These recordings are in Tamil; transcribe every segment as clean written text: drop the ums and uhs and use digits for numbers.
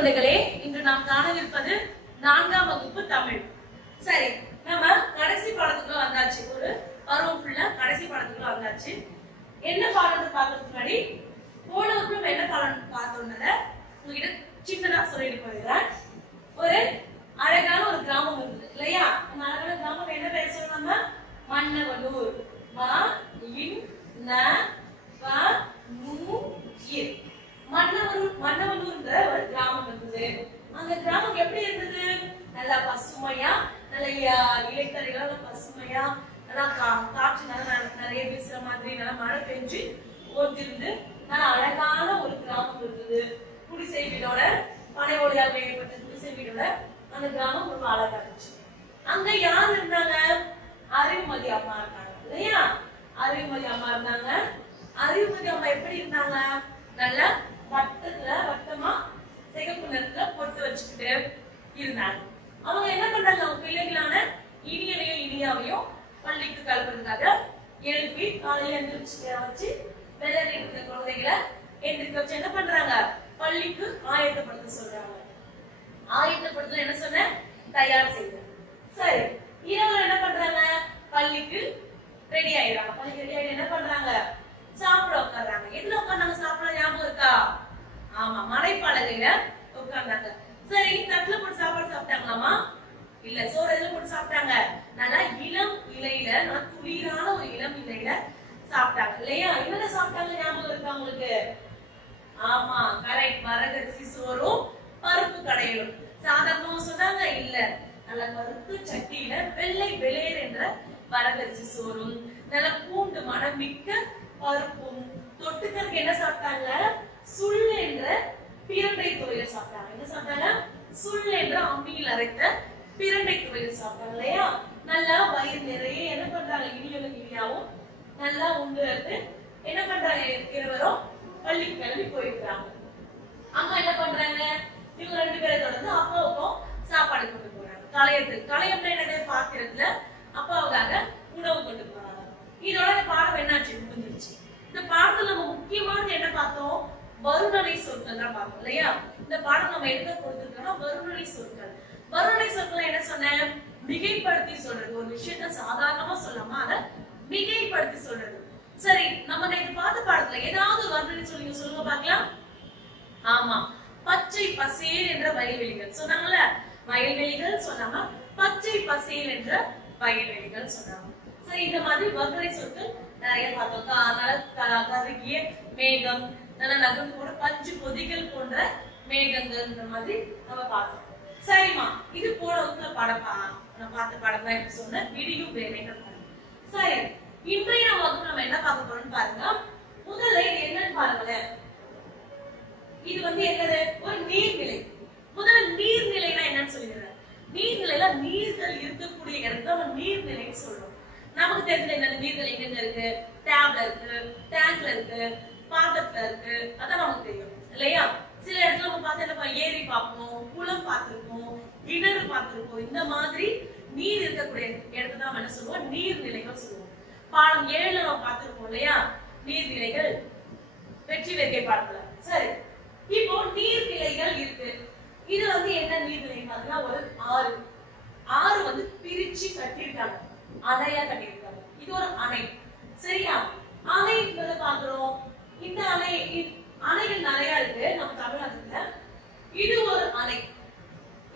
குழந்தைகளே, இன்று நாம் காணவிருப்பது 4ஆம் வகுப்பு தமிழ். சரி, நம்ம கடைசி பாடத்துக்குள்ள வந்தாச்சு. ஒரு பருவம் ஃபுல்லா கடைசி பாடத்துக்குள்ள வந்தாச்சு. என்ன பாடம்னு பார்க்கிறதுக்கு முன்னாடி போன வகுப்புல என்ன பாடம் பார்த்தோம்னத உங்ககிட்ட சின்னதா சொல்லிட்டு போயிடுறேன். ஒரு அழகான ஒரு கிராமம் இருக்குது இல்லையா? அந்த அழகான கிராமம் என்ன பேர் சொல்றாங்க? மன்னவனூர். ம இன் ந வ நு இர். மன்னவனூர்ன்ற ஒரு கிராமம் இருந்தது. அந்த கிராமம் எப்படி இருந்தது? நல்லா பசுமையா, நல்ல இலைத்தறிகள பசுமையா, நல்லா காற்று நல்லா நிறைய வீசுற மாதிரி, நல்லா மழை பெஞ்சு ஓட்டிருந்து நல்ல அழகான ஒரு கிராமம் இருந்தது. குடிசை வீடோட, பனை ஓலையால் மேயப்பட்ட குடிசை வீடோட அந்த கிராமம் ரொம்ப அழகா இருந்துச்சு. அங்க யார் இருந்தாங்க? அறிவுமதி அம்மா இருந்தாங்க இல்லையா? அறிவுமதி அம்மா இருந்தாங்க. அறிவுமதி அம்மா எப்படி இருந்தாங்க? நல்ல வட்டமா சிகப்பு நிறத்துல பொட்டு வச்சுக்கிட்டு இருந்தாங்க. அவங்க என்ன பண்றாங்க? அவங்க பிள்ளைகளான இனியனையும் இனியாவையும் பள்ளிக்கு கலப்புறதுக்காக எழுப்பி காலையில எந்திரிச்சு வச்சு வெள்ளை இருக்கிற குழந்தைகளை எந்திரிக்க வச்சு என்ன பண்றாங்க? பள்ளிக்கு ஆயத்தப்படுத்த சொல்றாங்க. ஆயத்தப்படுத்த என்ன சொன்ன? தயார் செய்ய. சரி, இரவு என்ன பண்றாங்க? பள்ளிக்கு ரெடி ஆயிடுறாங்க. பள்ளிக்கு ரெடி ஆயிட்டு என்ன பண்றாங்க? சாப்பிட உட்கார்றாங்க. எதுல உட்கார்ந்தாங்க? சாப்பிட ஞாபகம் இருக்கா? ஆமா, மலைப்பலகையில உட்கார்ந்தாங்க. சரி, தட்டுல போட்டு சாப்பாடு சாப்பிட்டாங்களாமா? இல்ல. சோறு எதுல போட்டு சாப்பிட்டாங்க? நல்லா இளம் இலையில, நல்லா குளிரான ஒரு இளம் இலையில சாப்பிட்டாங்க இல்லையா? என்னென்ன சாப்பிட்டாங்க ஞாபகம் இருக்கா உங்களுக்கு? ஆமா, கரெக்ட். வரகரிசி சோறும் பருப்பு கடையிலும். சாதாரணமா சொன்னாங்க? இல்ல. நல்ல பருப்பு சட்டியில வெள்ளை வெளேர் என்ற வரகரிசி சோறும், நல்ல பூண்டு மனம் மிக்க பருப்பும், தொட்டுக்கிறதுக்கு என்ன சாப்பிட்டாங்க? சுள் என்ற பிரண்டை துவையல் சாப்பிட்டாங்க. என்ன சாப்பிட்டாங்க? சுள் என்ற அம்மியில் அரைத்த பிரண்டை துவையல் சாப்பிட்டாங்க இல்லையா? நல்லா வயிறு நிறைய என்ன பண்றாங்க? இனியலும் இனியாவும் நல்லா உண்டு என்ன பண்றாங்க? இருவரும் பள்ளிக்கு கிளம்பி போயிருக்காங்க. அம்மா என்ன பண்றாங்க? இவங்க ரெண்டு பேரை தொடர்ந்து அப்பாவுக்கும் சாப்பாடு கொண்டு போறாங்க. களையம்னா என்னது? பாத்திரத்துல அப்பாவுக்காக உணவு கொண்டு போறாங்க. இதோட பாடம் என்னாச்சு? முடிஞ்சிருச்சு. இந்த பாடத்துல நம்ம முக்கியமானது என்ன பார்த்தோம்? வருணனை சொற்கள் தான் பார்த்தோம் இல்லையா? இந்த பாடம் நம்ம எங்க கொடுத்திருக்கோம்னா வருணனை சொற்கள். வருணனை சொற்கள் என்ன சொன்னேன்? மிகைப்படுத்தி சொல்றது. ஒரு விஷயத்த சாதாரணமா சொல்லாம அத மிகைப்படுத்தி சொல்றது. சரி, நம்ம நேற்று பார்த்த பாடத்துல ஏதாவது ஒரு வருணனை சொல்லுங்க பார்க்கலாம். ஆமா, பச்சை பசேல் என்ற வயல்வெளிகள் சொன்னாங்கல்ல. வயல்வெளிகள் சொன்னாங்க, பச்சை பசேல் என்ற வயல்வெளிகள் சொன்னாங்க. சரி, இந்த மாதிரி வருணனை சொற்கள் நிறைய பார்த்தோம். கருகிய மேகம், நல்ல நகர்ந்து போன பஞ்சு பொதிகள் போன்ற மேகங்கள், இந்த மாதிரி நம்ம பார்த்தோம். சரிமா, இது போன வகுப்புல பார்த்த பாடம் தான் எப்படி சொன்ன விடியும் வேலைகள். சரி, இன்றைய வகுப்பு நம்ம என்ன பார்க்க போறோம்னு பாருங்க. முதல்ல இது என்னன்னு பாருங்களேன். இது என்னது? ஒரு நீர்நிலை. முதல்ல நீர்நிலைனா என்னன்னு சொல்லிடுறேன். நீர்நிலையில நீர்கள் இருக்கக்கூடிய இடத்துல நம்ம நீர்நிலைன்னு சொல்றோம். நமக்கு தெரிஞ்ச என்ன நீர்கள் எங்க இருக்கு? டேப்ல இருக்கு, டேங்க்ல இருக்கு, பாத்திரத்துல இருக்கு. அதான் நமக்கு தெரியும் இல்லையா? சில இடத்துல நம்ம பார்த்தா ஏரி பார்ப்போம், குளம் பார்த்திருப்போம், கிணறு பார்த்திருப்போம். இந்த மாதிரி நீர் இருக்கக்கூடிய இடத்துல நம்ம என்ன சொல்லுவோம்? நீர்நிலைகள் சொல்லுவோம். பாடம் 7 நம்ம பார்த்திருப்போம் இல்லையா? நீர்நிலைகள் வெற்றி வேர்க்கை பாடத்துல. சரி, இப்போ நீர்நிலைகள் இருக்கு. இது என்ன நீர்நிலை பார்த்தீங்கன்னா ஒரு ஆறு. ஆறு பிரிச்சு கட்டிருக்காங்க, அணையா கட்டிருக்காங்க. இது ஒரு அணை. சரியா? அணை பாக்குறோம். இந்த அணைகள் நிறைய இருக்கு நம்ம தமிழ்நாட்டுல. இது ஒரு அணை.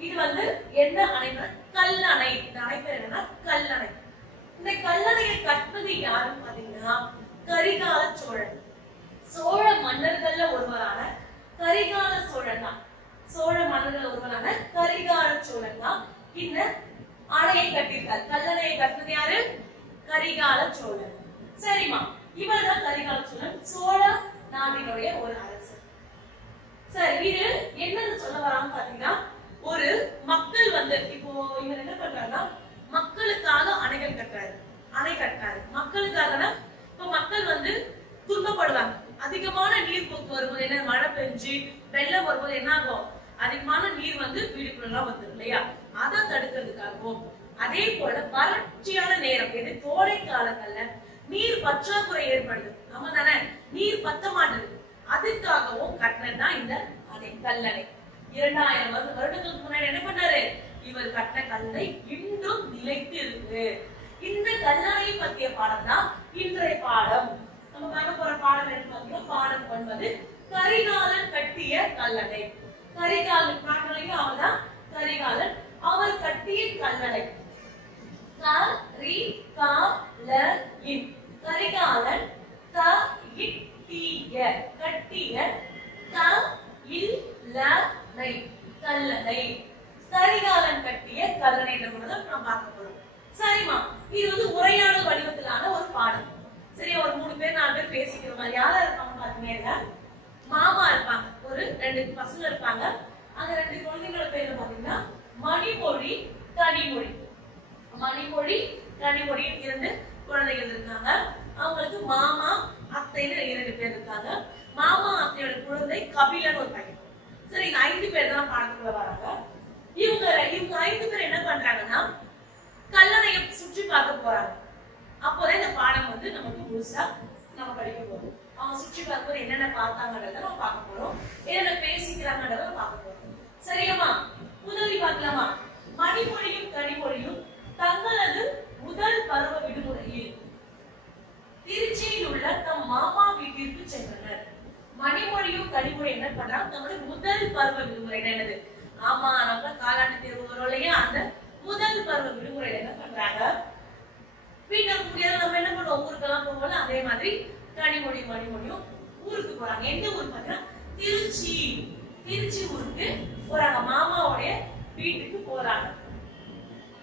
இது என்ன அணைனா கல்லணை. இந்த அணை பேர் என்னன்னா கல்லணை. இந்த கல்லணையை கட்டினது யாருன்னு பாத்தீங்கன்னா கரிகால சோழன். சோழ மன்னர்கள்ல ஒருவரான கரிகால சோழன் தான். சோழ மன்னர்கள் ஒருவரான கரிகால சோழன் தான் இந்த அணையை கட்டியிருக்கார். கல்லணையை கட்டினது யாரு? கரிகால சோழன். சரிமா, இவர் தான் கரிகால சோழன், சோழ நாட்டினுடைய ஒரு அரசர். சரி, இது என்னன்னு சொல்ல வராங்க பாத்தீங்கன்னா ஒரு மக்கள் இப்போ இவர் என்ன பண்றாருன்னா மக்களுக்காக அணைகள் கட்டுறாரு. அணை கட்டுறாரு மக்களுக்காக. இப்ப மக்கள் துன்பப்படுவாங்க. அதிகமான நீர் போக்கு வரும்போது என்ன? மழை பெஞ்சு வெள்ளம் வரும்போது என்ன ஆகும்? அதிகமான நீர் வீடுக்குள்ள வந்துடும் இல்லையா? அதை தடுக்கிறதுக்காகவும், அதே போல வறட்சியான நேரம் எது? கோடை காலங்கள்ல நீர் பற்றாக்குறை ஏற்படுது. ஆமா தானே? நீர் பத்த மாட்டது. அதுக்காகவும் கட்டினதுதான் இந்த அணை, கல்லணை. 2000 வருடங்களுக்கு முன்னாடி என்ன பண்ணாரு? இவர் கட்டின கல்லணை இன்னும் நிலைத்து இருக்கு. இந்த கல்லணை பற்றிய பாடம் தான் இன்றைய பாடம். நம்ம பார்க்க போற பாடம் என்ன பார்த்தீங்கன்னா பாடம் 9 கரிகாலன் கட்டிய கல்லணை. கரிகாலன் பாடலையும் அவர்தான் கரிகாலன். அவர் கட்டிய கல்லணை. கரிகாலன் கட்டிய கல்லணை. கரிகாலன் கட்டிய கல்லணை நாம் பார்க்க போறோம். சரிமா, இது வந்து உரையாடல் வடிவத்திலான ஒரு பாடம். சரி, ஒரு 3 பேர் 4 பேர் பேசிக்கிற மாதிரி. யாரா இருப்பாங்க பாத்தீங்கன்னா மாமா இருப்பாங்க, ஒரு 2 பசங்க இருப்பாங்க. அந்த 2 குழந்தைங்களோட பேர் பாத்தீங்கன்னா மணிமொழி கனிமொழி. மணிமொழி கனிமொழி 2 குழந்தைகள் இருக்காங்க. அவங்களுக்கு மாமா அத்தைன்னு 2 பேர் இருக்காங்க. மாமா அத்தையோட குழந்தை கபிலன் ஒரு பையன். சரி, இந்த 5 பேர் தான் பாடத்துக்குள்ள வராங்க. இவங்க 5 பேர் என்ன பண்றாங்கன்னா கல்லணையை சுற்றி பார்க்க போறாங்க. அப்போதான் இந்த பாடம் வந்து நமக்கு முழுசா நம்ம படிக்க போறோம். அவங்க சுற்றி பார்க்கும்போது என்னென்ன பார்த்தாங்கன்றத நம்ம பார்க்க போறோம், என்னென்ன பேசிக்கிறாங்கன்றத பார்க்க போறோம். சரியாமா? முதலில் பார்க்கலாமா? மணிமொழியும் கனிமொழியும் தங்களது முதல் பருவ விடுமுறையில் திருச்சியில் உள்ள தம் மாமா வீட்டிற்கு சென்றனர். மணிமொழியும் கனிமொழி என்ன பண்றாங்க? நம்மளுடைய முதல் பருவ விடுமுறை என்னது? ஆமா, நம்ம காலாண்டு தேர்வு வரும் இல்லையா? அந்த முதல் பருவ விடுமுறையில என்ன பண்றாங்க? வீட்டுல முடியாது நம்ம என்ன பண்ணுவோம், ஊருக்கெல்லாம் போவோம்ல, அதே மாதிரி கனிமொழியும் மணிமொழியும் ஊருக்கு போறாங்க. எந்த ஊருக்கு பார்த்தீங்கன்னா திருச்சி. திருச்சி ஊருக்கு போறாங்க, மாமாவுடைய வீட்டுக்கு போறாங்க.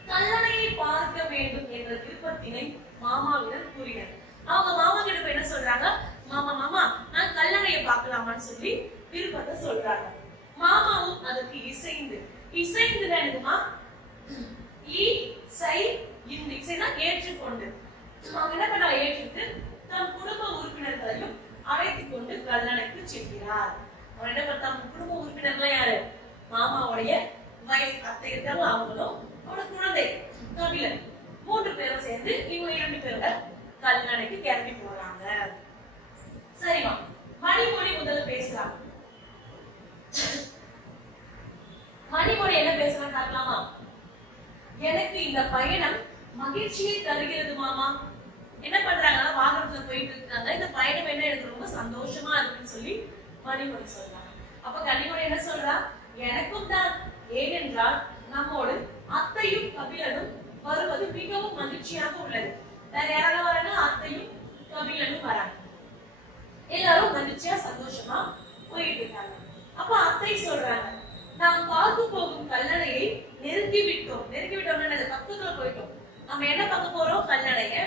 கல்லணையை பார்க்க வேண்டும் என்ற விருப்பத்தினை மாமாவிடம் கூறினர். அவங்க மாமா கிட்ட என்ன சொல்றாங்க? மாமா மாமா நான் கல்லணையை பார்க்கலாமான்னு சொல்லி விருப்பத்தை சொல்றாங்க. மாமாவும் அதற்கு இசைந்து என்னதுமா? இசைனா ஏற்றுக்கொண்டு. அவங்க என்ன பண்ண ஏற்றுட்டு தம் குடும்ப உறுப்பினர்களையும் அழைத்துக் கொண்டு கல்லணைக்கு செல்கிறார். அவர் என்ன பண்ண குடும்ப உறுப்பினர்கள் யாரு? மாமாவுடைய வைஃப் அத்தை இருக்காங்க, அவங்களும் அவரோட குழந்தை கபிலன் 3 பேரும் சேர்ந்து இவங்க 2 பேரோட கல்லணைக்கு கிளம்பி போறாங்க. சரிமா, மணிமொழி முதல்ல பேசுறாங்க. மணிமொழி என்ன பேசுறாங்க பார்க்கலாமா? எனக்கு இந்த பயணம் மகிழ்ச்சியை தருகிறது மாமா. என்ன பண்றாங்கன்னா வாகனத்துல போயிட்டு இருக்காங்க. இந்த பயணம் என்ன எனக்கு ரொம்ப சந்தோஷமா இருக்குன்னு சொல்லி மணிமொழி சொல்றாங்க. அப்ப கனிமொழி என்ன சொல்றா? எனக்கும் தான். ஏனென்றால் நம்மோடு அத்தையும் கபிலனும் வருவது மிகவும் மகிழ்ச்சியாக உள்ளது. வேற யாராவது வராங்க? அத்தையும் கபிலனும் வராங்க. எல்லாரும் மகிழ்ச்சியா சந்தோஷமா போயிட்டு இருக்காங்க. அப்ப அத்தை சொல்றாங்க, நாம் பார்த்து போகும் கல்லணையை நெருங்கி விட்டோம்னா பக்கத்துல போயிட்டோம். நம்ம என்ன பார்க்க போறோம்? கல்லணைய.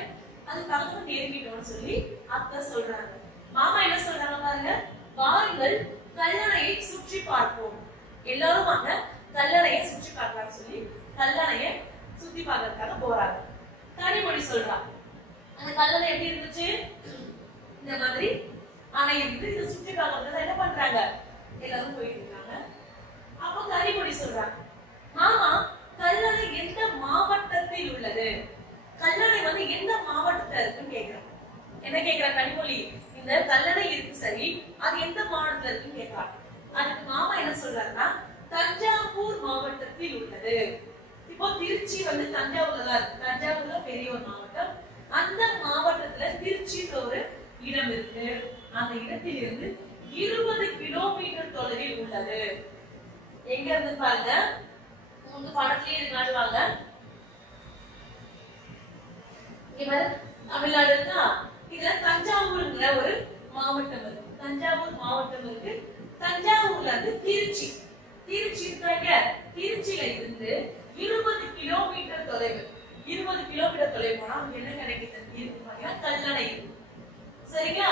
அது பக்கத்துல நெருங்கிட்டோம்னு சொல்லி அத்தை சொல்றாங்க. மாமா என்ன சொல்றாங்க பாருங்க, வாருங்கள் கல்லணையை சுற்றி பார்ப்போம். எல்லாரும் வாங்க கல்லணையை சுற்றி பார்க்கலாம்னு சொல்லி கல்லணைய சுத்தி பார்க்கறதுக்காக போறாங்க. கனிமொழி சொல்றா, அந்த கல்லணை எப்படி இருந்துச்சு? இந்த மாதிரி அணை இருந்து இதை சுற்றி பார்க்கறதுக்காக என்ன பண்றாங்க? எல்லாரும் போயிட்டு இருக்காங்க. அப்ப கனிமொழி சொல்றாங்க, மாமா கல்லணை எந்த மாவட்டத்தில் உள்ளது? கல்லணை வந்து எந்த மாவட்டத்துல இருக்குன்னு கேக்குறாங்க. என்ன கேக்குறா கனிமொழி? இந்த கல்லணை இருக்கு சரி, அது எந்த மாவட்டத்துல இருக்குன்னு கேக்குறாங்க. அதுக்கு மாமா என்ன சொல்றாருன்னா தஞ்சாவூர் மாவட்டத்தில் உள்ளது. இப்போ திருச்சி வந்து தஞ்சாவூர்ல தான் இருக்கு. தஞ்சாவூர்ல பெரிய ஒரு மாவட்டம். அந்த மாவட்டத்துல திருச்சின்ற ஒரு இடம் இருக்கு. அந்த இடத்தில் இருந்து 20 கிலோமீட்டர் தொலைவில் உள்ளது. எங்க இருந்து பாருங்க, உங்க படத்திலேயே இருக்காங்க. இவர் தமிழ்நாடு இருக்கா, இதுல தஞ்சாவூர்ங்கிற ஒரு மாவட்டம் இருக்கு. தஞ்சாவூர் மாவட்டம் இருக்கு. தஞ்சாவூர்ல இருந்து திருச்சி இருக்காங்க. திருச்சியில இருந்து 20 கிலோமீட்டர் தொலைவு. 20 கிலோமீட்டர் தொலைவு போனா அங்க என்ன கிடைக்குது? இருக்கு பாத்தீங்கன்னா கல்லணை இருக்கு. சரிங்களா?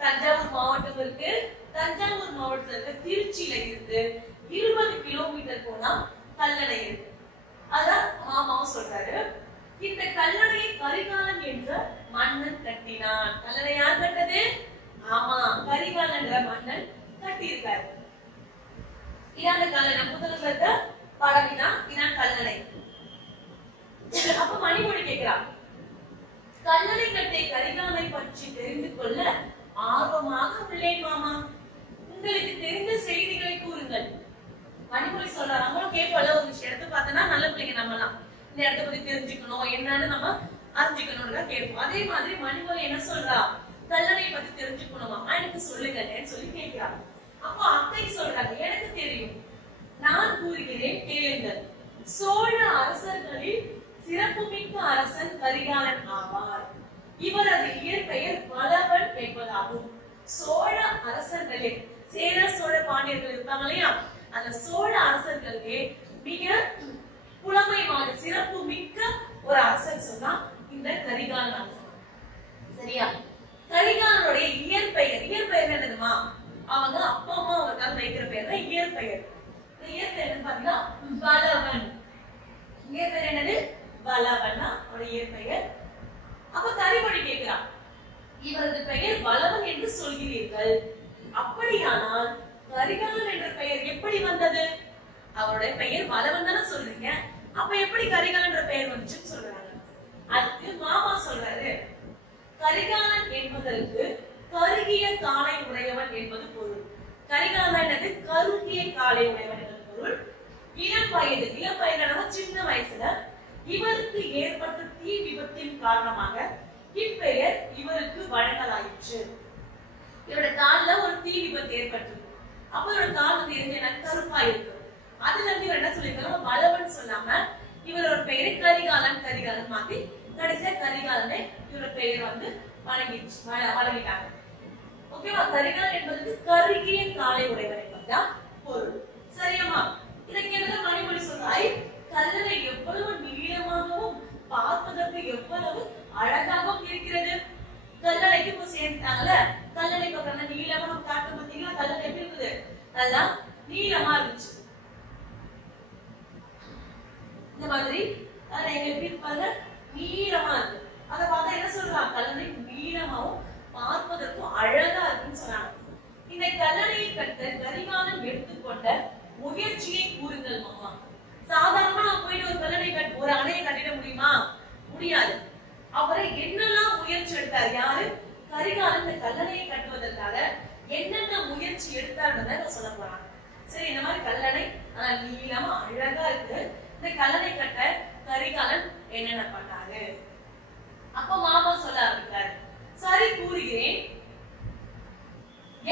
தஞ்சாவூர் மாவட்டம் இருக்கு. தஞ்சாவூர் மாவட்டத்துல இருக்க திருச்சியில இருந்து 20 கிலோமீட்டர் போனா கல்லணை இருக்கு. அதான் மாமாவும் சொல்றாரு. இந்த கல்லணையை கரிகாலன் என்ற மன்னன் கட்டினான். கல்லணை யார் கட்டது? ஆமா, கரிகாலன் என்ற மன்னன் கட்டி இருக்காரு. இதான கல்லணை. முதல்ல இருக்க படம் இதான் கல்லணை. அப்ப மணிமொழி கேட்கிறான், கல்லணை கட்டிய கரிகாலனை பற்றி தெரிந்து கொள்ள ஆர்வமாக உள்ளேன் மாமா. உங்களுக்கு தெரிந்த செய்திகளை கூறுங்கள். கேட்போம். அதே மாதிரி மணிமொழி என்ன சொல்றா, கல்லணை பத்தி தெரிஞ்சுக்கணுமா, எனக்கு சொல்லுங்கன்னு சொல்லி கேட்கிறா. அப்போ அத்தை சொல்றாங்க, எனக்கு தெரியும், நான் கூறுகிறேன் கேளுங்கள். சோழ அரசர்களில் சிறப்புமிக்க அரசன் கரிகாலன் ஆவார். இவரது இயற்பெயர் வளவன் என்பதாகும். சோழ அரசர்களில் சேர சோழ பாண்டியர்கள் இருப்பாங்க இல்லையா, அந்த சோழ அரசர்களே மிக புலமைவான சிறப்பு மிக்க ஒரு அரசர் சொன்னா இந்த கரிகாலன் அரசன். சரியா? கரிகாலனுடைய இயற்பெயர், இயற்பெயர் என்னதுமா, அவங்க அப்பா அம்மா அவருக்காக வைக்கிற பெயர் தான் இயற்பெயர். இயற்பெயர் பாத்தீங்கன்னா வளவன். இயற்பெயர் என்னது, வளவன் அவருடைய இயற்பெயர். அப்ப கரிமொழி கேட்கிறான், இவரது பெயர் வளவன் என்று சொல்கிறீர்கள், அப்படியானால் கரிகாலன் என்ற பெயர் எப்படி வந்தது? அவருடைய பெயர் வளவன் தானே சொல்றீங்க, அப்ப எப்படி கரிகாலன் என்ற பெயர் வந்துச்சுன்னு சொல்றாங்க. அதுக்கு மாமா சொல்றாரு, கரிகாலன் என்பதற்கு கருகிய காலை உடையவன் என்பது பொருள். கரிகாலன் என்னது, கருகிய காலை உடையவன் என்பது பொருள். இளம் வயது, இளம் வயதான சின்ன வயசுல இவருக்கு ஏற்பட்ட தீ விபத்தின் காரணமாக இப்பெயர் இவருக்கு வழங்கலாயிற்று. இவருடைய கால்ல ஒரு தீ விபத்து ஏற்பட்டது. அப்ப இவரோட கால் வந்து என்ன கருப்பா இருக்கு. அதுல இருந்து இவர் என்ன சொல்லிருக்காங்க, வளவன் சொல்லாம இவரோட பெயரை கரிகாலன் கரிகாலன் மாத்தி கடைசியா கரிகாலனை இவரோட பெயர் வந்து வழங்கிட்டாங்க. ஓகேவா? கரிகாலன் என்பதற்கு கருகிய காலை உடையவர் என்பதுதான் பொருள். சரியாமா? இதற்கு என்னதான் மணிமொழி சொல்றாய், கல்லணை எவ்வளவு நீளமாகவும் பார்ப்பதற்கு எவ்வளவு அழகாகவும் இருக்கிறது. கல்லணைக்கு இப்ப சேர்ந்தாங்கல்ல, கல்லணை பக்கம் நீளமா நம்ம காட்டு பார்த்தீங்கன்னா கல்லணை எப்படி இருக்குது, நல்லா நீளமா இருந்துச்சு. இந்த மாதிரி கல்லணை எப்படி இருப்பாங்க, நீளமா இருக்கு. அதை பார்த்தா என்ன சொல்றாங்க, கல்லணை நீளமாவும் பார்ப்பதற்கும் அழகா இருக்குன்னு சொன்னாங்க. இந்த கல்லணையை கட்ட கரிகாலன் எடுத்துக்கொண்ட முயற்சியை கூறுங்கள் மாமா. சாதாரணமா நான் போயிட்டு ஒரு கல்லணை ஒரு அணையை கட்டிட முடியுமா? முடியாது. அவரை என்னெல்லாம் முயற்சி எடுத்தார், யாரு, கரிகாலன் இந்த கல்லணையை கட்டுவதற்காக என்னென்ன முயற்சி எடுத்தார்ன்றத சொல்ல போறாங்க. சரி, இந்த மாதிரி கல்லணை நீளமா அழகா இருக்கு, இந்த கல்லணை கட்ட கரிகாலன் என்னென்ன பண்ணாரு. அப்ப மாமா சொல்ல ஆரம்பிக்கிறாரு, சரி கூறுகிறேன்,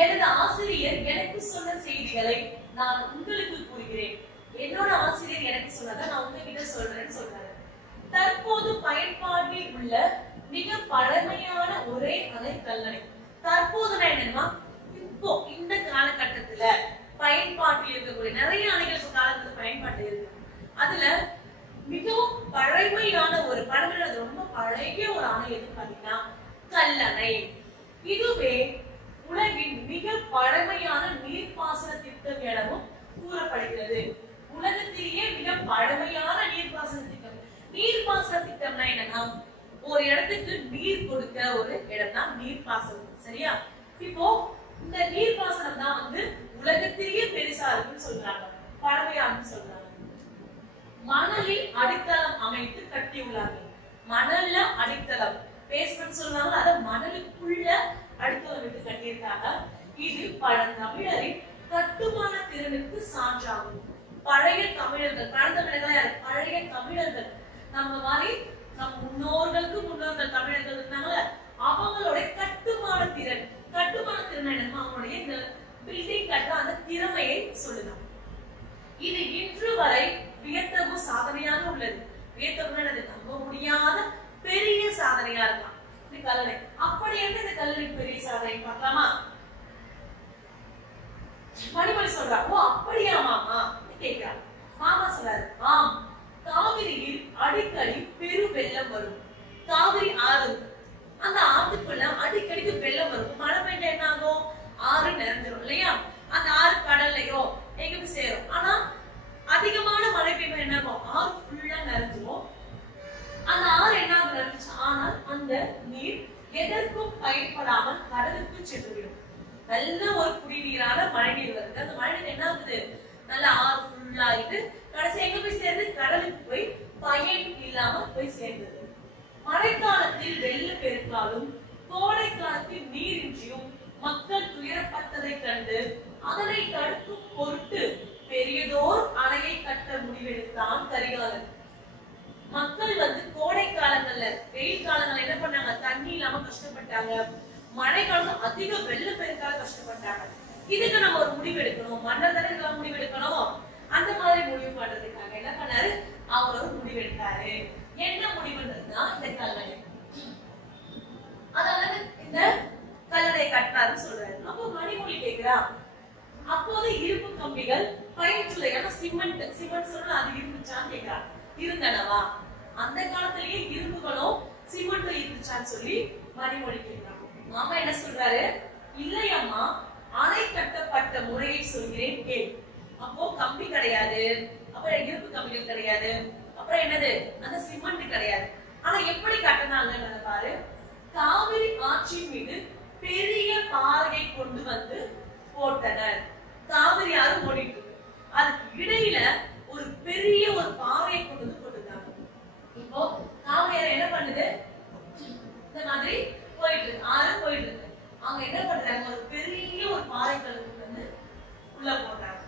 எனது ஆசிரியர் எனக்கு சொன்ன செய்திகளை நான் உங்களுக்கு கூறுகிறேன். என்னோட ஆசிரியர் எனக்கு சொன்னதை நான் உங்ககிட்ட சொல்றேன்னு சொல்றாரு. தற்போது பயன்பாட்டில் உள்ள மிக பழமையான ஒரே அணை கல்லணை. தற்போதுனா என்னன்னா, இப்போ இந்த காலகட்டத்துல பயன்பாட்டில் இருக்கக்கூடிய நிறைய அணைகள் காலத்துல பயன்பாட்டில் இருக்கு. அதுல மிகவும் பழமையான ஒரு பழமையான ரொம்ப பழைய ஒரு அணை எதுன்னு பாத்தீங்கன்னா கல்லணை. இதுவே உலகின் மிக பழமையான நீர்ப்பாசன திட்டம் எனவும் கூறப்படுகிறது. உலகத்திலேயே மிக பழமையான நீர்ப்பாசன திட்டம். நீர்ப்பாசன திட்டம்னா என்னன்னா, ஒரு இடத்துக்கு நீர் கொடுக்க ஒரு இடம் தான் நீர்ப்பாசனம். சரியா? இப்போ இந்த நீர்ப்பாசனம் தான் வந்து உலகத்திலேயே பெருசா இருக்குன்னு சொல்றாங்க, பழமையானு சொல்றாங்க. மணலில் அடித்தளம் அமைத்து கட்டியுள்ளார்கள். மணல்ல அடித்தளம் பேஸ்மெண்ட் சொல்றாங்க, அத மணலுக்குள்ள அடித்தளம் விட்டு கட்டியிருக்காங்க. இது பழந்தமிழரின் கட்டுமான திறனுக்கு சான்றாகும். பழைய தமிழர்கள், பழைய தமிழர்கள், நம்ம மாதிரி நம் முன்னோர்கள் தமிழர்கள் இருந்தாங்கல்ல, அவங்களோட கட்டுமான திறன் என்னன்னா அவங்களுடைய இந்த பில்டிங் கட்டுற அந்த திறமையை சொல்லலாம். இது இன்று வரை வியத்தகு சாதனையாக உள்ளது. வியத்தகு நம்ப முடியாத பெரிய சாதனையா இருக்கான் இந்த கல்லணை. அப்படி என்ன இந்த கல்லணை பெரிய சாதனை பார்க்கலாமா? மணிமொழி சொல்றா, ஓ அப்படியா மாமா கேட்கிறா. மாமா சொல்றாரு, ஆம், காவிரியில் அடிக்கடி பெரு வெள்ளம் வரும். காவிரி ஆறு, அந்த ஆத்துக்குள்ள அடிக்கடிக்கு வெள்ளம் வரும். மழை பெய்ய என்ன ஆகும், ஆறு நிறைஞ்சிரும் இல்லையா? அந்த ஆறு கடல்லையோ எங்க சேரும். ஆனா அதிகமான மழை பெய்யும் என்ன ஆகும், ஆறு ஃபுல்லா நிறைஞ்சிரும். அந்த ஆறு என்ன நடந்துச்சு, ஆனால் அந்த நீர் எதற்கும் பயன்படாமல் கடலுக்கு சென்றுவிடும். நல்ல ஒரு குடிநீரான மழை நீர் வருது. அந்த மழை நீர் என்ன ஆகுது, நல்ல ஆறு ஃபுல்லா ஆயிட்டு கடைசி எங்க போய் சேர்ந்து கடலுக்கு போய் பயன் இல்லாம போய் சேர்ந்தது. மழைக்காலத்தில் வெள்ள பெருக்காலும் கோடை காலத்தில் நீரின்றியும் மக்கள் துயரப்பட்டதை கண்டு அதனை தடுக்கும் பொருட்டு பெரியதோர் அணையை கட்ட முடிவெடுத்தான் கரிகாலன். மக்கள் வந்து கோடை காலங்கள்ல வெயில் காலங்கள்ல என்ன பண்ணாங்க, தண்ணி இல்லாம கஷ்டப்பட்டாங்க. மழை காலம் அதிக வெள்ளப்பெருக்கால கஷ்டப்பட்டாங்க. இதுக்கு நம்ம ஒரு முடிவு எடுக்கணும், மன்னர் தானே இதெல்லாம் முடிவு எடுக்கணும். அந்த மாதிரி முடிவு பண்றதுக்காக என்ன பண்ணாரு, அவர் ஒரு முடிவு எடுத்தாரு. என்ன முடிவுன்றதுதான் இந்த கல்லணை. அதாவது இந்த கல்லணை கட்டினாருன்னு சொல்றாரு. அப்போ மணிமொழி கேக்குறா, அப்போது இரும்பு கம்பிகள் பயிற்சுலையான சிமெண்ட் சொன்னா அது இருந்துச்சான்னு கேக்குறா. இருந்தனவா? அந்த காலத்திலேயே இரும்புகளும் சிமெண்ட்டும் இருந்துச்சான்னு சொல்லி மணிமொழி கேக்குறான். மாமா என்ன சொல்றாரு, இல்லை அம்மா, அணை கட்டப்பட்ட முறையை சொல்கிறேன் கேள். அப்போ கம்பி கிடையாது, அப்புறம் இரும்பு கம்பிகள் கிடையாது, அப்புறம் என்னது அந்த சிமெண்ட் கிடையாது. ஆனா எப்படி கட்டினாங்கன்னு பாரு. காவிரி ஆற்றின் மீது பெரிய பாறையை கொண்டு வந்து போட்டனர். காவிரி ஆறு ஓடிட்டு இருக்கு, அதுக்கு இடையில ஒரு பெரிய ஒரு பாறையை கொண்டு வந்து போட்டுருக்காங்க. இப்போ காவிரி ஆறு என்ன பண்ணுது, இந்த மாதிரி போயிட்டு இருக்கு, ஆறு போயிட்டு இருக்கு. அவங்க என்ன பண்றாங்க, ஒரு பெரிய ஒரு பாறைகள் வந்து உள்ள போடுறாங்க.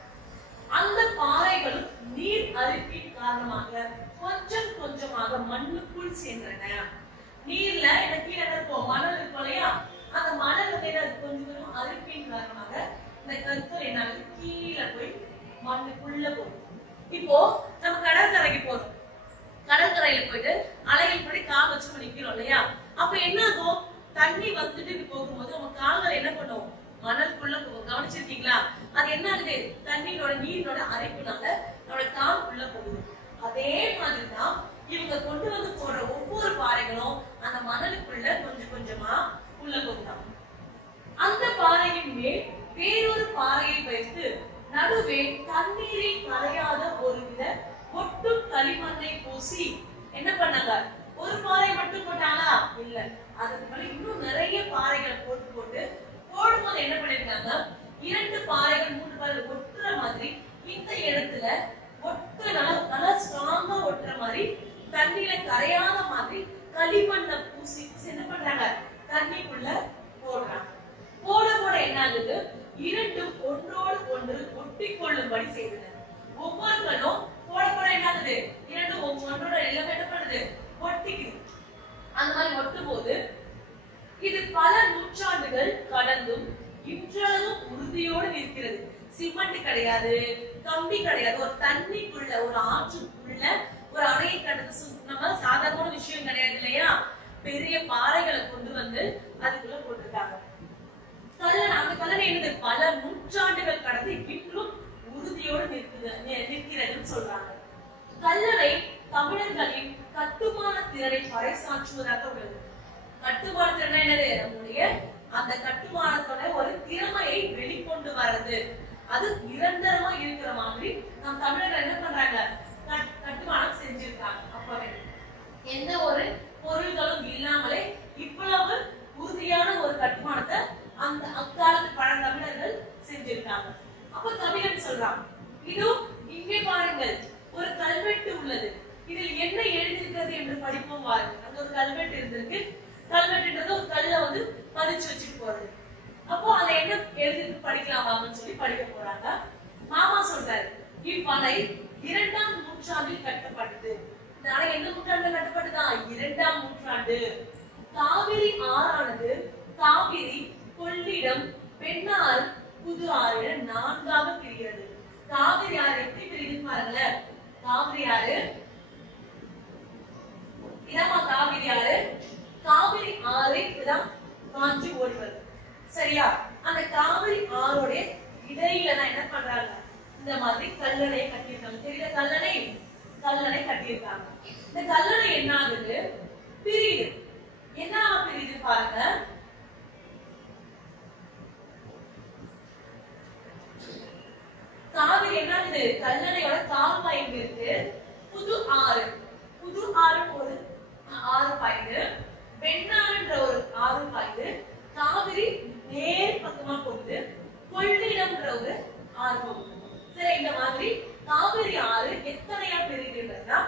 அந்த பாறைகளும் நீர் அரிப்பின் காரணமாக கொஞ்சம் கொஞ்சமாக மண்ணுக்குள் சென்றன. நீர்ல என்ன கீழே இருக்கும், மணல் இருக்கும் இல்லையா, அந்த மணல் கொஞ்சம் கொஞ்சம் அரிப்பின் காரணமாக இந்த கற்கள் என்ன கீழே போய் மண்ணுக்குள்ள போகும். இப்போ நம்ம கடற்கரைக்கு போறோம், கடற்கரையில போயிட்டு அலைகள் படி கால் வச்சு நிக்கிறோம் இல்லையா, அப்ப என்ன ஆகும், தண்ணி வந்துட்டு போகும்போது நம்ம கால்கள் என்ன பண்ணுவோம், மணலுக்குள்ள போகும். கவனிச்சிருக்கீங்களா? அது என்ன ஆகுது, தண்ணியோட நீரோட அரிப்புனால நம்மளோட கால் உள்ள போகுது. அதே மாதிரிதான் இவங்க கொண்டு வந்து போடுற ஒவ்வொரு பாறைகளும் அந்த மணலுக்குள்ள கொஞ்சம் கொஞ்சமா உள்ள போகுதாம். அந்த பாறையின் மேல் வேறொரு பாறையை வைத்து நடுவே தண்ணீரில் கரையாத ஒருவித ஒட்டு களிமண்ணை பூசி என்ன பண்ணாங்க, ஒரு பாறை மட்டும் போட்டாங்களா? இல்ல, அதுக்கு மேல இன்னும் நிறைய பாறைகளை போட்டு போடும்போது என்ன பண்ணிருக்காங்க, 2 பாறைகள் 3 பாறைகள் ஒட்டுற மாதிரி இந்த இடத்துல ஒட்டு நல்லா ஸ்ட்ராங்கா ஒட்டுற மாதிரி தண்ணியில கரையாத மாதிரி களிமண்ணை பூசி என்ன பண்றாங்க, தண்ணிக்குள்ள போடுறாங்க. போட என்ன ஆகுது, 2ம் ஒன்றோடு ஒன்று ஒட்டி கொள்ளும்படி செய்தனர். ஒவ்வொருவரும் போட என்ன ஆகுது, 2ம் ஒன்றோட எல்லாமே என்ன பண்ணுது, ஒட்டிக்குது. அந்த மாதிரி ஒட்டும் போது இது பல நூற்றாண்டுகள் கடந்தும் இன்றளவும் உறுதியோடு நிற்கிறது. சிமெண்ட் கிடையாது, கம்பி கிடையாது, ஒரு தண்ணிக்குள்ள ஒரு ஆற்றுக்குள்ள ஒரு அணையை கட்டுறது நம்ம சாதாரண விஷயம் கிடையாது இல்லையா. பெரிய பாறைகளை கொண்டு வந்து அதுக்குள்ள போட்டிருக்காங்க. அந்த கல்லணை என்னது, பல நூற்றாண்டுகள் கடந்து இன்றும் உறுதியோடு நிற்கிறதுன்னு சொல்றாங்க. கல்லணை தமிழர்களின் கட்டுமான திறனை பறைசாற்றுவதாக உள்ளது. கட்டுமான திறன் என்னது, நம்முடைய அந்த கட்டுமானத்தோட ஒரு திறமையை வெளிக்கொண்டு வர்றது. அது நிரந்தரமா இருக்கிற மாதிரி நம் தமிழர்கள் என்ன பண்றாங்க, கட்டுமானம் செஞ்சிருக்காங்க. அப்பவே எந்த ஒரு பொருள்களும் இல்லாமலே இவ்வளவு உறுதியான ஒரு கட்டுமானத்தை அந்த அக்காலத்து பழந்தமிழர்கள் செஞ்சிருக்காங்க. அப்ப தமிழன் சொல்றாங்க, இதோ இங்கே பாருங்கள் ஒரு கல்வெட்டு உள்ளது, இதில் என்ன எழுதியிருக்கிறது என்று படிப்போம் வாருங்கள். அங்க ஒரு கல்வெட்டு இருந்திருக்கு. கல்வெட்டுன்றது ஒரு கல்ல வந்து பதிச்சு வச்சுட்டு போறது. அப்போ அதை என்ன எழுதிட்டு படிக்கலாமான்னு சொல்லி படிக்க போறாங்க. மாமா சொல்றாரு, இவ்வணை 2ஆம் நூற்றாண்டில் கட்டப்பட்டது. இந்த அணை எந்த நூற்றாண்டுல கட்டப்பட்டதா, 2ஆம் நூற்றாண்டு. காவிரி ஆறானது காவிரி, கொள்ளிடம், பெண்ணாறு, புது ஆறு என 4ஆக பிரிகிறது. காவிரி ஆறு எப்படி பிரியுது பாருங்கள. காவிரி ஆறு இதமா, காவிரி ஆறு, காவிரி ஆறு இதான் காஞ்சி ஓடி வருது சரியா. அந்த காவிரி ஆறோட இடையில தான் என்ன பண்றாங்க, இந்த மாதிரி கல்லணை கட்டியிருக்காங்க. தெரியல, கல்லணை கட்டியிருக்காங்க. இந்த கல்லணை என்ன ஆகுது, பிரியுது. என்ன பிரியுது பாருங்க. காவிரி என்ன ஆகுது, கல்லணையோட கால்வாய் எங்க இருக்கு, புது ஆறு ஒரு ஆறு பாயுது, வெண்ணாறுன்ற ஒரு ஆறு பாயுது, காவிரி நேர் பக்கமா போகுது, கொள்ளிடம்ன்ற ஒரு ஆறு போகுது. சரி, இந்த மாதிரி காவிரி ஆறு எத்தனையா பிரிக்கிறதுனா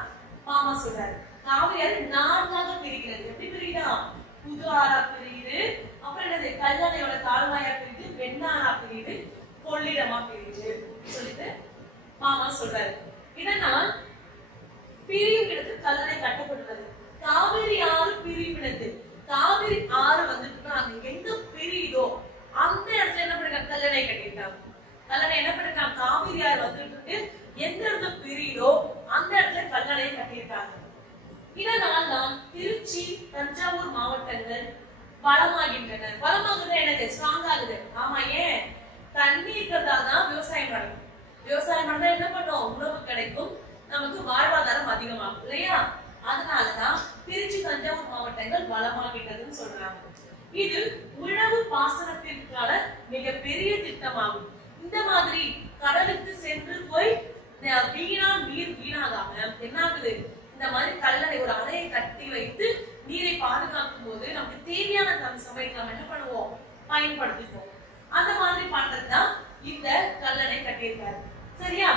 மாமா சொல்றாரு, காவிரி ஆறு 4ஆக பிரிக்கிறது. எப்படி பிரிக்குதா, புது ஆறா பிரியுது, அப்புறம் என்னது கல்லணையோட கால்வாயா பிரியுது, வெண்ணாறா பிரியுது, கொள்ளிடமா பிரியுது சொல்லிட்டு மாமா சொல்றாரு. இதனால் பிரியும் இடத்து கல்லணை கல்லணை கட்டியிருக்காங்க. கல்லணை என்ன பண்ணிருக்காங்க, காவிரி ஆறு வந்துட்டு இருக்கு, எந்த இடத்துல பிரியுதோ அந்த இடத்துல கல்லணையை கட்டியிருக்காங்க. இதனால் தான் திருச்சி தஞ்சாவூர் மாவட்டங்கள் வளமாகின்றன. வளமாகுது என்னது, ஸ்ட்ராங் ஆகுது. ஆமா, ஏன் தண்ணி இருக்கிறதால தான் விவசாயம் நடக்கும். விவசாயம் நடந்தா என்ன பண்ணும், உணவு கிடைக்கும், நமக்கு வாழ்வாதாரம் அதிகமாகும் இல்லையா. அதனாலதான் திருச்சி தஞ்சாவூர் மாவட்டங்கள் வளமாகின்றதுன்னு சொல்றாங்க. இது உழவு பாசனத்திற்கான மிகப்பெரிய திட்டமாகும். இந்த மாதிரி கடலுக்கு சென்று போய் வீணா நீர் வீணாகாம என்ன ஆகுது, இந்த மாதிரி கல்லணை ஒரு அணையை கட்டி வைத்து நீரை பாதுகாக்கும் போது நமக்கு தேவையான சமயத்துல நம்ம என்ன பண்ணுவோம், பயன்படுத்திப்போம். அந்த மாதிரி பண்றதுதான் இந்த கல்லணை கட்டியிருக்காரு. சரியா?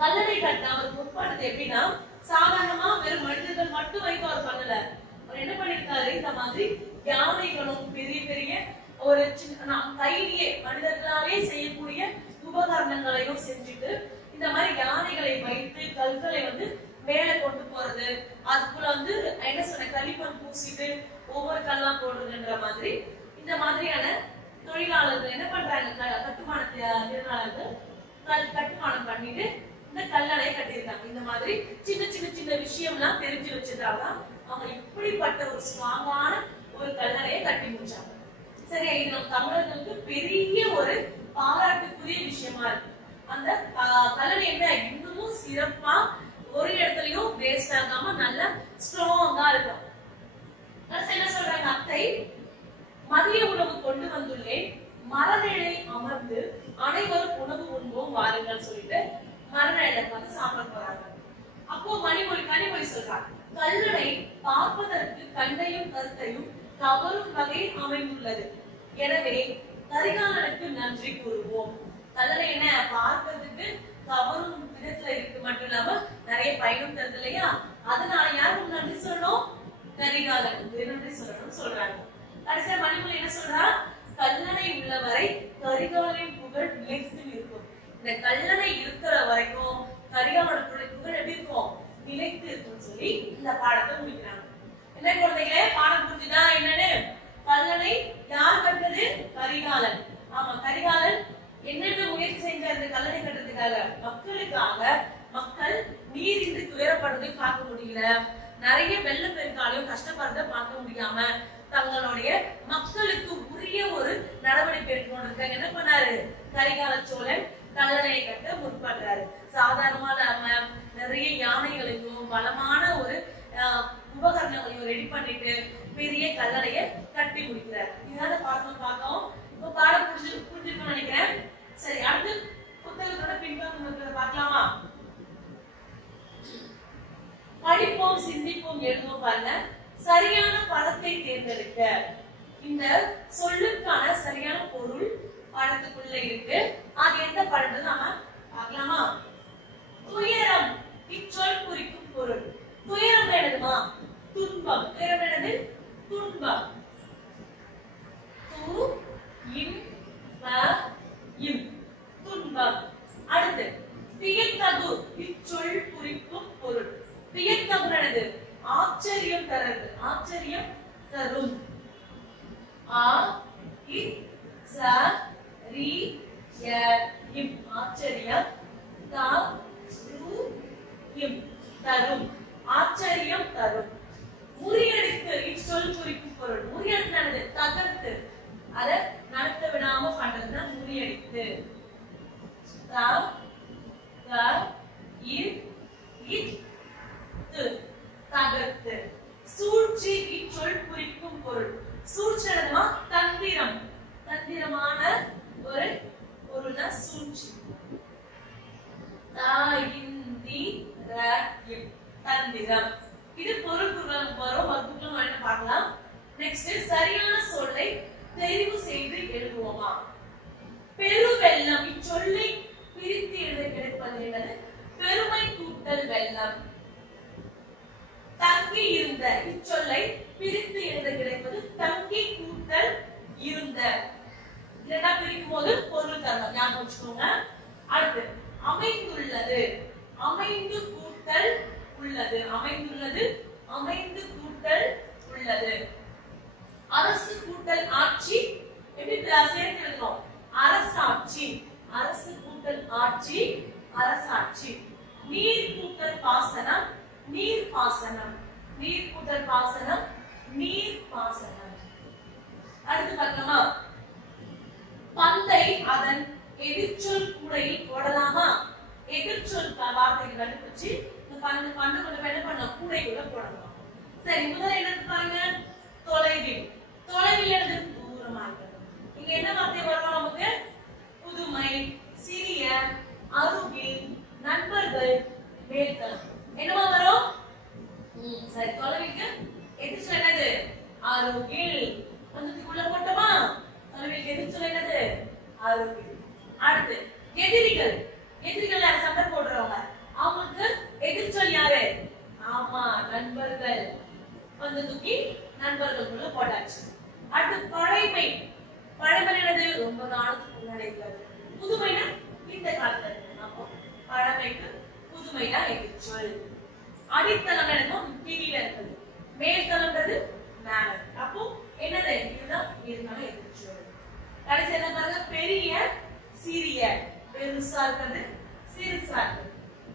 கல்லணை கட்ட அவர் முற்படுது எப்படின்னா, சாதாரணமா வெறும் மனிதர்கள் மட்டும் வைத்து அவர் பண்ணல. அவர் என்ன பண்ணிருக்காரு, இந்த மாதிரி யானைகளும் பெரிய பெரிய ஒரு சின்ன கையிலேயே மனிதர்களாலே செய்யக்கூடிய உபகரணங்களையும் செஞ்சுட்டு இந்த மாதிரி யானைகளை வைத்து கற்களை மேல கொண்டு போறது, அதுக்குள்ள என்ன சொன்ன களிமண் பூசிட்டு ஒவ்வொரு கல்லா போடுறதுன்ற மாதிரி இந்த மாதிரியான தொழிலாளர்கள் என்ன பண்றாங்க, கட்டுமான தொழிலாளர்கள் கட்டுமானம் பண்ணிட்டு இந்த கல்லணை கட்டியிருக்காங்க. இந்த மாதிரி சின்ன சின்ன சின்ன விஷயம்லாம் தெரிஞ்சு வச்சதாலதான் அவங்க இப்படிப்பட்ட ஒரு ஸ்ட்ராங்கான ஒரு கல்லணையை கட்டி முடிச்சாங்க. சரியா? இது நம்ம தமிழர்களுக்கு பெரிய ஒரு பாராட்டுக்குரிய விஷயமா இருக்கு. அந்த கல்லணை என்ன இன்னமும் சிறப்பா ஒரு இடத்துலயும் வேஸ்ட் ஆகாம நல்ல ஸ்ட்ராங்கா இருக்கும். என்ன சொல்றாங்க, அத்தை மதிய உணவு கொண்டு வந்துள்ளேன், மரநிலை அமர்ந்து அனைவரும் உணவு உண்போம் வாருங்கள் சொல்லிட்டு மரநிலை சாப்பிட போறாங்க. அப்போ கனிமொழி சொல்றாங்க, கல்லணை பார்ப்பதற்கு கண்ணையும் கருத்தையும் கவரும் வகை அமைந்துள்ளது. எனவே கரிகாலனுக்கு நன்றி கூறுவோம். கல்லணை என்ன பார்க்கிறதுக்கு கவரும் விதத்துல இருக்கு மட்டும் இல்லாம நிறைய பயனும் தருது இல்லையா. அதனால யாருக்கு நன்றி சொல்லணும், கரிகாலனுக்கு நன்றி சொல்லணும்னு சொல்றாங்க. கடைசியா மணிமொழி என்ன சொல்றா, கல்லணை உள்ளவரை கரிகாலனின் புகழ் நிலைத்து இருக்கும். இந்த கல்லணை இருக்கிற வரைக்கும் கரிகாலனோட புகழ் எப்படி இருக்கும், நிலைத்து இருக்கும் சொல்லி இந்த பாடத்தை முடிக்கிறாங்க. என்ன குழந்தைகளே, பாடம் புரிஞ்சுதா என்னன்னு? கல்லணை யார் கட்டது, கரிகாலன். ஆமா, கரிகாலன் என்னென்ன முயற்சி செஞ்சார் இந்த கல்லணை கட்டுறதுக்காக, மக்களுக்காக. மக்கள் நீரின்றி துயரப்படுறதை பார்க்க முடியல, நிறைய வெள்ளப்பெருக்காலையும் கஷ்டப்படுறத பார்க்க முடியாம தங்களுடைய மக்களுக்கு உரிய ஒரு நடவடிக்கை எடுக்கணும். என்ன பண்ணாரு, கரிகால சோழன் கல்லணையை கட்ட முற்படுறாரு. சாதாரணமா நம்ம நிறைய யானைகளையும் பலமான ஒரு உபகரணங்களையும் ரெடி பண்ணிட்டு பெரிய கல்லணையை கட்டி முடிக்கிறார். இதான பார்த்தோம். இப்ப பாடம் புரிஞ்சிருக்கும்னு நினைக்கிறேன். சரி, அடுத்து புத்தகத்தோட பின்பக்கம் பார்க்கலாமா? படிப்போம், சிந்திப்போம், எழுதுவோம். பாருங்க, சரியான படத்தை தேர்ந்தெடுக்க. இந்த சொல்லுக்கான சரியான பொருள் படத்துக்குள்ள இருக்கு. அது எந்த படம் நாம பார்க்கலாமா? துயரம் இச்சொல் குறிக்கும் பொருள். துயரம் என்னதுமா, துன்பம். துயரம் என்னது, துன்பம். துன்பம். அடுத்து வியத்தகு இச்சொல் குறிக்கும் பொருள். வியத்தகு என்னது, ஆச்சரியம் தருது, ஆச்சரியம் தரும். ஆச்சரியம் தரும், ஆச்சரியம் தரும். முறியடித்து இச்சொல் குறிக்கும் பொருள். முறியடித்து தகர்த்து அதை நடத்த விடாம பண்றதுதான் முறியடித்து. தகர்த்து. சூழ்ச்சி இச்சொல் குறிக்கும் பொருள். சூழ்ச்சி தந்திரம், தந்திரமான ஒரு பொருள் தான் சூழ்ச்சி. தந்திரம். இது பொருள் வரும் வகுப்புல என்ன பார்க்கலாம். நெக்ஸ்ட் சரியான சொல்லை தெரிவு செய்து எழுதுவோமா? பெருவெள்ளம் இச்சொல்லை பிரித்து எழுத கிடைப்பது என்னது, பெருமை கூட்டல் வெள்ளம். தங்கி இருந்த இச்சொல்லை பிரித்து எழுத கிடைப்பது தங்கி கூட்டல் இருந்த. இரண்டா பிரிக்கும் போது பொருள் தரணும், ஞாபகம் வச்சுக்கோங்க. அடுத்து அமைந்துள்ளது, அமைந்து கூட்டல் உள்ளது. அமைந்துள்ளது, அமைந்து கூட்டல் உள்ளது. அரசு கூட்டல் ஆட்சி எப்படி சேர்த்து எழுதணும், அரசாட்சி, அரசு கூட்டல் ஆட்சி, அரசாட்சி. நீர் கூட்டல் பாசனம், நீர் பாசனம், நீர் கூட்டல் பாசனம், நீர் பாசனம். அடுத்து பார்க்கலாமா? பந்தை அதன் எதிர்ச்சொல் கூடையில் போடலாமா? எதிர்ச்சொல் வார்த்தைகள் கண்டுபிடிச்சு இந்த பந்து கொண்டு என்ன பண்ணலாம்? கூடைக்குள்ள போடலாம். சரி, முதல்ல என்ன பாருங்க, தொலைவில். தொலைவில் இருந்து தூரமா இருக்கிறது. இங்க என்ன வார்த்தை வரும் நமக்கு? புதுமை, சிறிய, அருகில், நண்பர்கள், மேல்தளம். என்னவா வரும்? சரி, தொலைவுக்கு எதிர்ச்சொல் என்னது? அருகில். பந்தத்துக்குள்ள போட்டோமா? தொலைவில் எதிர்ச்சொல் என்னது? அருகில். அடுத்து எதிரிகள். எதிரிகள் யார்? சண்டை போடுறவங்க. அவங்களுக்கு எதிர்ச்சொல் யாரு? ஆமா, நண்பர்கள். வந்து தூக்கி நண்பர்களுக்குள்ள போட்டாச்சு. அடுத்து பழைமை. பழைமை என்னது? ரொம்ப காலத்துக்கு முன்னாடி இருக்கிறது. புதுமைனா இந்த காலத்துல இருக்கு. அப்போ பழமைக்கு புதுமைனா எதிர்ச்சொல். அடித்தளம் என்னது? கீழே இருக்குது. மேல்தளம்ன்றது மேல. அப்போ என்னது? இதுதான் இதுக்கான எதிர்ச்சொல். கடைசி என்ன பாருங்க, பெரிய, சிறிய. பெருசா இருக்கிறது, சிறுசா இருக்குது.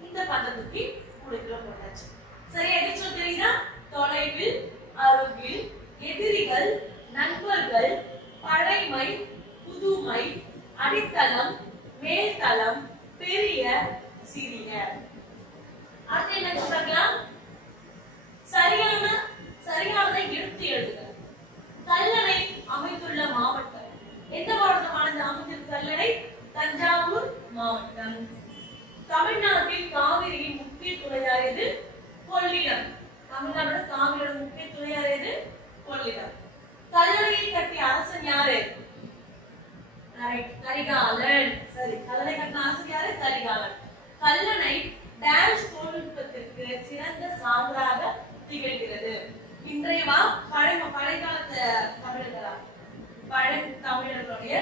இந்த பதத்துக்கு குடுக்குற போட்டாச்சு. சரி, எதிர்ச்சொல் தெரியுதா? தொலைவில், அருகில், எதிரிகள், நண்பர்கள், பழைமை, புதுமை, அடித்தளம், மேல்தளம், பெரிய, சிறிய. அடுத்து என்ன சொல்றாங்க? சரியானதை எடுத்து எழுதுக. கல்லணை அமைந்துள்ள மாவட்டம். எந்த மாவட்டமானது அமைந்திருக்க? கல்லணை தஞ்சாவூர் மாவட்டம். தமிழ்நாட்டில் காவிரியின் முக்கிய துணையார் எது? கொள்ளிடம். தமிழ்நாட்டோட காவிரியோட முக்கிய துணையார் எது? கொள்ளிடம். கல்லணையை கட்டிய அரசன் யாரு? கரிகாலன். சரி, கல்லணை கட்டின அரசன் யாரு? கரிகாலன். கல்லணை டாஷ் தொழில்நுட்பத்திற்கு சிறந்த சான்றாக திகழ்கிறது. இன்றைய பழையகாலத்து தமிழர்களா? பழைய தமிழர்களுடைய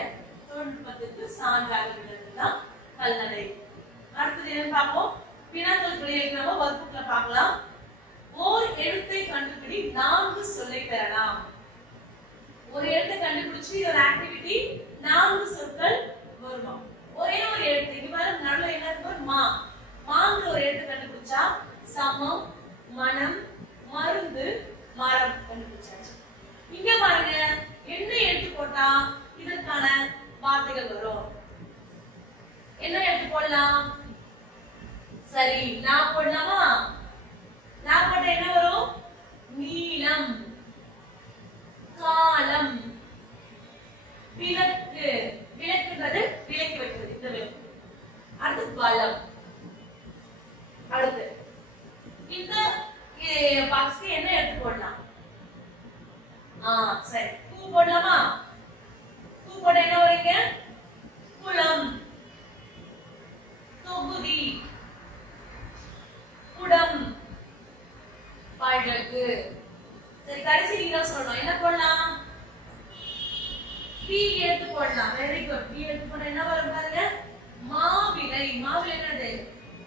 தொழில்நுட்பத்திற்கு சான்றாக திகழ்கிறதுதான் கல்லணை. அடுத்தது என்ன பார்ப்போம்? வினாக்கள் நம்ம வகுப்புல பார்க்கலாம். ஓர் எழுத்தை கண்டுபிடி 4 சொல்லை பெறலாம். ஒரு எழுத்தை கண்டுபிடிச்சு ஒரு ஆக்டிவிட்டி 4 சொற்கள் வருமா? ஒரே ஒரு எழுத்து. இங்க பாருங்க, நடுவுல என்ன இருக்கு? மா. மாங்கிற ஒரு எழுத்து கண்டுபிடிச்சா சமம், மனம், மருந்து, மரம் கண்டுபிடிச்சாச்சு. இங்க பாருங்க, என்ன எழுத்து போட்டா இதற்கான வார்த்தைகள் வரும்? என்ன எழுத்து போடலாம்? சரி, நான் போடலாமா? நான் போட்ட என்ன வரும்? நீளம், காலம், விளக்கு. விளக்குன்றது விளக்கி வைக்கிறது, இந்த விளக்கு. அடுத்து பலம். அடுத்து இந்த பாக்ஸ்க்கு என்ன எடுத்து போடலாம்? சரி, பூ போடலாமா? பூ போட என்ன வரீங்க? குளம், தொகுதி, குடம், பழகு. சரி, கடைசி நீங்க சொல்லணும். என்ன போடலாம்? பி எடுத்து போடலாம். Very good. பி எடுத்து போட என்ன வரும் பாருங்க? மாவிலை. மாவிலை என்னது?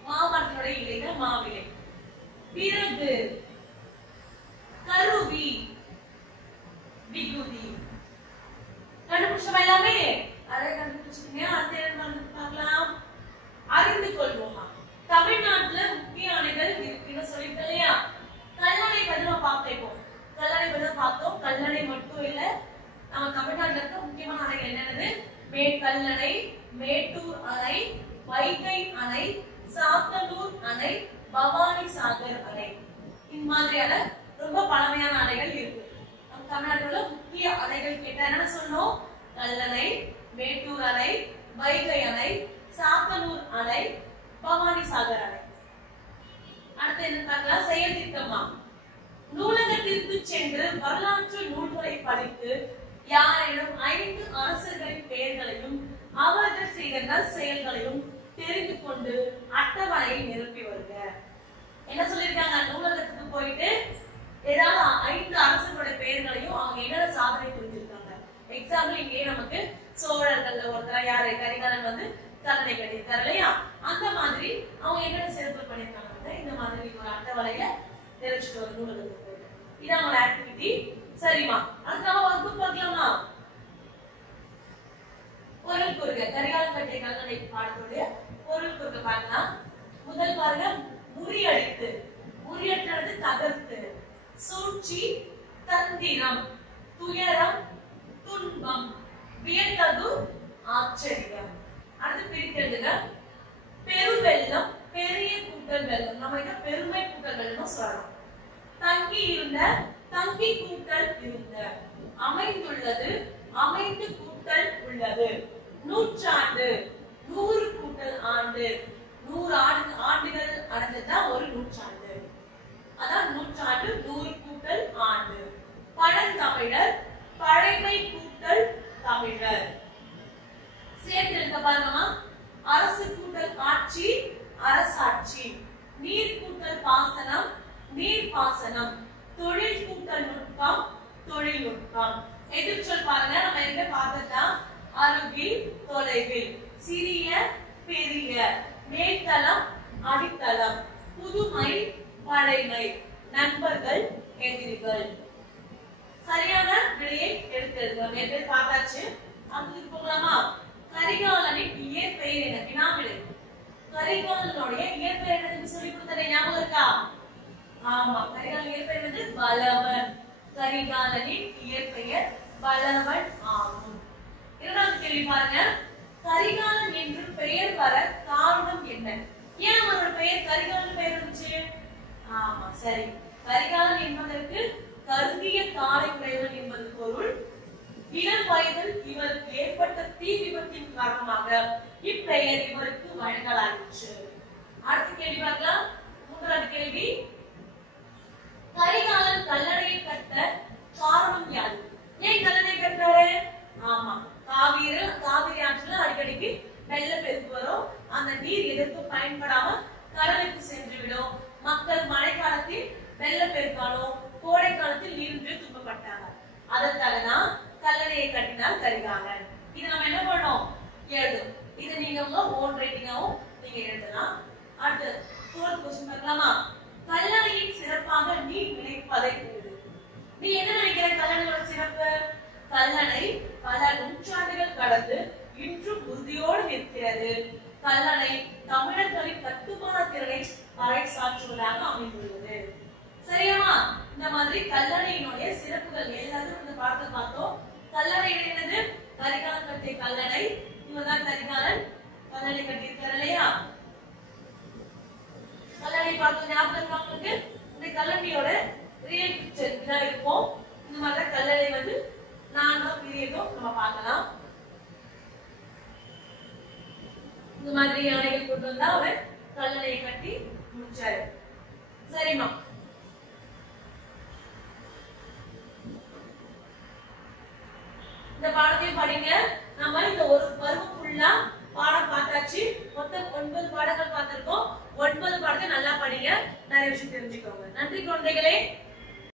மாமரத்தோட இலைகள் மாவிலை. பிறகு, கருவி, விகுதி. கண்டுபிடிச்சோமா எல்லாமே? அதை கண்டுபிடிச்சிருக்கீங்க. அடுத்து என்ன பார்க்கலாம்? அறிந்து கொள்வோமா? தமிழ்நாட்டுல முக்கிய அணைகள் இருக்குன்னு சொல்லிட்டு இல்லையா? கல்லணை பத்தி நம்ம பார்த்தோம். கல்லணை பத்தி பார்த்தோம். கல்லணை மட்டும் இல்ல, நம்ம தமிழ்நாட்டுல இருக்க முக்கியமான அணைகள் என்னென்னது? கல்லணை, மேட்டூர் அணை, வைகை அணை, சாத்தனூர் அணை, பவானி சாகர் அணை. இந்த மாதிரியான ரொம்ப பழமையான அணைகள் இருக்கு. நம்ம தமிழ்நாட்டுல முக்கிய அணைகள் கேட்டா என்ன சொல்லணும்? கல்லணை, மேட்டூர் அணை, வைகை அணை, சாத்தனூர் அணை, பவானி சாகர் அணை. அடுத்து என்ன பார்க்கலாம்? செயல் திட்டமா? நூலகத்திற்கு சென்று வரலாற்று நூல்களை படித்து யாரேனும் 5 அரசர்களின் பெயர்களையும் அவர்கள் செய்த செயல்களையும் தெரிந்து கொண்டு அட்டவணையை நிரப்பி வருக. என்ன சொல்லிருக்காங்க? நூலகத்துக்கு போயிட்டு ஏதாவது 5 அரசர்களுடைய பெயர்களையும் அவங்க என்னென்ன சாதனை புரிஞ்சிருக்காங்க. எக்ஸாம்பிள் இங்கே நமக்கு சோழர்கள்ல ஒருத்தர் யாரு? கரிகாலன் வந்து கல்லணை கட்டியிருக்காரு இல்லையா? அந்த மாதிரி அவங்க என்னென்ன செயல்கள் பண்ணிருக்காங்க, இந்த மாதிரி ஒரு அட்டவணையில தெரிஞ்சுட்டு வர நூலகத்துக்கு போயிட்டு. இதான் ஒரு ஆக்டிவிட்டி. சரிமா, அதுக்கு நம்ம வகுப்பு பார்க்கலாமா? பொருள் குறி. தமிழை பாடத்துடைய பொருள் கொடுக்க பார்க்கலாம். முதல் பாருங்க, முறியடித்து. முறியடித்தது தகர்த்து. சூழ்ச்சி, தந்திரம். துயரம், துன்பம். வியத்தகு, ஆச்சரியம். அடுத்து பிரித்தெழுதுக. பெருவெள்ளம், பெரிய கூட்டல் வெள்ளம். நம்ம இங்க பெருமை கூட்டல் வெள்ளம் சொல்லணும். தங்கி இருந்த, தங்கி கூட்டல் இருந்த. அமைந்துள்ளது, அமைந்து கூட்டல் உள்ளது. நூற்றாண்டு, 100 கூட்டல் ஆண்டு. 100 ஆண்டுகள் அடைந்ததுதான் ஒரு நூற்றாண்டு. அதான் நூற்றாண்டு, 100 கூட்டல் ஆண்டு. பழந்தமிழர், பழைமை கூட்டல் தமிழர். சேர்ந்து இருக்க பாருங்கம்மா. அரசு கூட்டல் ஆட்சி, அரசாட்சி. நீர் கூட்டல் பாசனம், நீர்ப்பாசனம். தொழில் கூட்டல் நுட்பம், தொழில்நுட்பம். எதிர்ச்சொல் பாருங்க, நம்ம எங்க பார்த்தோம்னா அருகில், தொலைவில். சிறிய, பெரிய. மேல்தளம், அடித்தளம். புதுமை, பழைமை. நண்பர்கள், எதிரிகள். சரியான விடையை எடுத்துருங்க. நேற்று பார்த்தாச்சு. அதுக்கு போகலாமா? கரிகாலனின் இயற்பெயர் என்ன? வினாவிடை. கரிகாலனுடைய இயற்பெயர் என்னன்னு சொல்லி கொடுத்ததை ஞாபகம் இருக்கா? ஆமா, கரிகாலன் இயற்பெயர் வந்து பலவன். கரிகாலனின் இயற்பெயர் பலவன் ஆகும். இரண்டாவது கேள்வி பாருங்க. கரிகாலன் என்று பெயர் வர காரணம் என்ன? ஏன் அவரோட பெயர் கரிகாலன் பெயர் இருந்துச்சு? ஆமா, சரி. கரிகாலன் என்பதற்கு கருதிய காலை உடையவன் என்பது பொருள். இளம் வயதில் இவருக்கு ஏற்பட்ட தீ விபத்தின் காரணமாக இப்பெயர் இவருக்கு வழங்கலாயிற்று. அடுத்த கேள்வி பார்க்கலாம். மூன்றாவது கேள்வி. கரிகாலன் கல்லணையை கட்ட காரணம் யாது? ஏன் கல்லணை கட்டாரு? ஆமா, காவிரி ஆற்றுல அடிக்கடிக்கு வெள்ளப்பெருக்கு வரும். அந்த நீர் எதற்கு பயன்படாம கடலுக்கு சென்று விடும். மக்கள் மழை காலத்தில் வெள்ளப்பெருக்காலும் கோடை காலத்தில் நீரின்றி துன்பப்பட்டாங்க. அதற்காகதான் கல்லணையை கட்டினார் கரிகாலன். இது நம்ம என்ன பண்ணோம்? எழுதும். இது நீங்க ஓன் ரைட்டிங்காவும் நீங்க எழுதலாம். அடுத்து 4th क्वेश्चन பார்க்கலாமா? கல்லணையின் சிறப்பாக நீ நினைப்பதை எழுது. நீ என்ன நினைக்கிற கல்லணையோட சிறப்பு? கல்லணை பல நூற்றாண்டுகள் கடந்து இன்றும் உறுதியோடு நிற்கிறது. கல்லணை தமிழர்களின் கட்டுமான திறனை பறைசாற்றுவதாக அமைந்துள்ளது. சரியாமா? இந்த மாதிரி கல்லணையினுடைய சிறப்புகள் எல்லாரும் இந்த பாடத்தை பார்த்தோம். கல்லணை என்னது? கரிகாலன் கட்டிய கல்லணை. இவர்தான் கரிகாலன் கல்லணை கட்டியிருக்காரு இல்லையா? கல்லணை பார்த்தோம், ஞாபகம் இருக்கா உங்களுக்கு? இந்த கல்லணையோட ரியல் பிக்சர் இதான் இருக்கும். இந்த மாதிரி கல்லணை வந்து 4 பீரியடும் நம்ம பார்க்கலாம். இந்த மாதிரி யானைகள் கொண்டு வந்தா அவர் கல்லணையை கட்டி முடிச்சாரு. சரிமா? இந்த பாடத்தையும் படிங்க. நம்ம இந்த ஒரு பருவம் ஃபுல்லா பாடம் பார்த்தாச்சு. மொத்தம் 9 பாடங்கள் பார்த்திருக்கோம். 9 பாடத்தை நல்லா படிங்க, நிறைய விஷயம் தெரிஞ்சுக்கோங்க. நன்றி குழந்தைகளே.